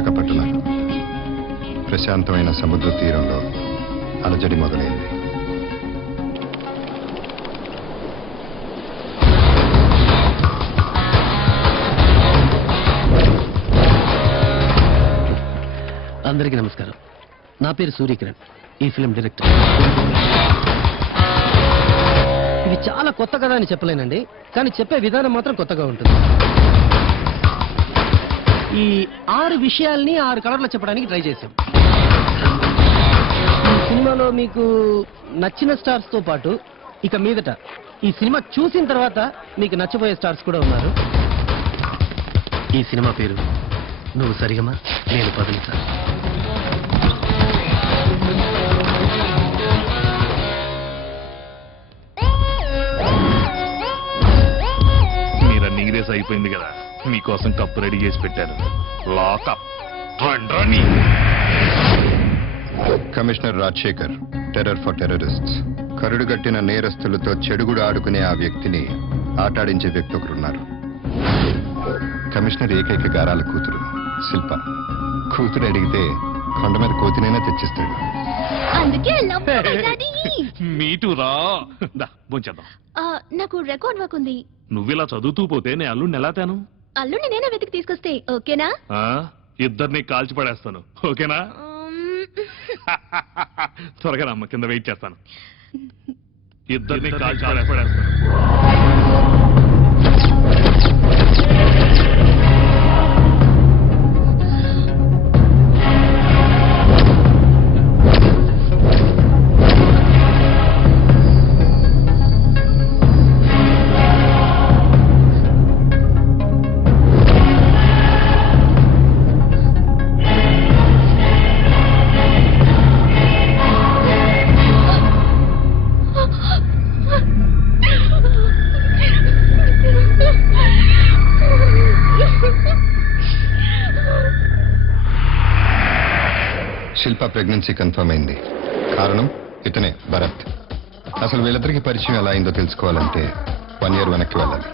విశాఖపట్నం ప్రశాంతమైన సముద్ర తీరంలో అలజడి మొదలైంది. అందరికీ నమస్కారం. నా పేరు సూర్యకిరణ్, ఈ ఫిల్మ్ డైరెక్టర్. ఇది చాలా కొత్త కథ అని చెప్పలేనండి, కానీ చెప్పే విధానం మాత్రం కొత్తగా ఉంటుంది. ఈ 6 విషయాల్ని 6 కలర్లో చెప్పడానికి ట్రై చేశాం. ఈ సినిమాలో మీకు నచ్చిన స్టార్స్ తో పాటు ఇక మీదట ఈ సినిమా చూసిన తర్వాత మీకు నచ్చబోయే స్టార్స్ కూడా ఉన్నారు. ఈ సినిమా పేరు నువ్వు సరిగమా నేను పదులుతా. మీరు రన్నింగ్ రేస్ అయిపోయింది కదా, మీకోసం కప్పు రెడీ చేసి పెట్టారు. Lockup commissioner Rajasekhar, terror for terrorists. కరుడుగట్టిన నేరస్తులతో చెడుగుడు ఆడుకునే ఆ వ్యక్తిని ఆటాడించే వ్యక్తి ఒకరున్నారు. కమిషనర్ ఏకైక గారాల కూతురు శిల్ప. కూతురు అడిగితే కొండ మీద కోతినైనా తెచ్చిస్తాడు. మీటూరా బొంచేద్దాం. నాకు రికార్డ్ వర్క్ ఉంది. నువ్విలా చదువుతూ పోతే నేను అల్లుడిని ఎలా తేను? అల్లుడిని నేనే వెతికి తీసుకొస్తే ఓకేనా? ఇద్దరిని కాల్చి పడేస్తాను, ఓకేనా? త్వరగా అమ్మ, కింద వెయిట్ చేస్తాను. ఇద్దరిని కాల్చి పడేస్తాను. శిల్ప ప్రెగ్నెన్సీ కన్ఫర్మ్ అయింది. కారణం ఇతనే, భరత్. అసలు వీళ్ళిద్దరికి పరిచయం ఎలా అయిందో తెలుసుకోవాలంటే 1 year వెనక్కి వెళ్ళాలి.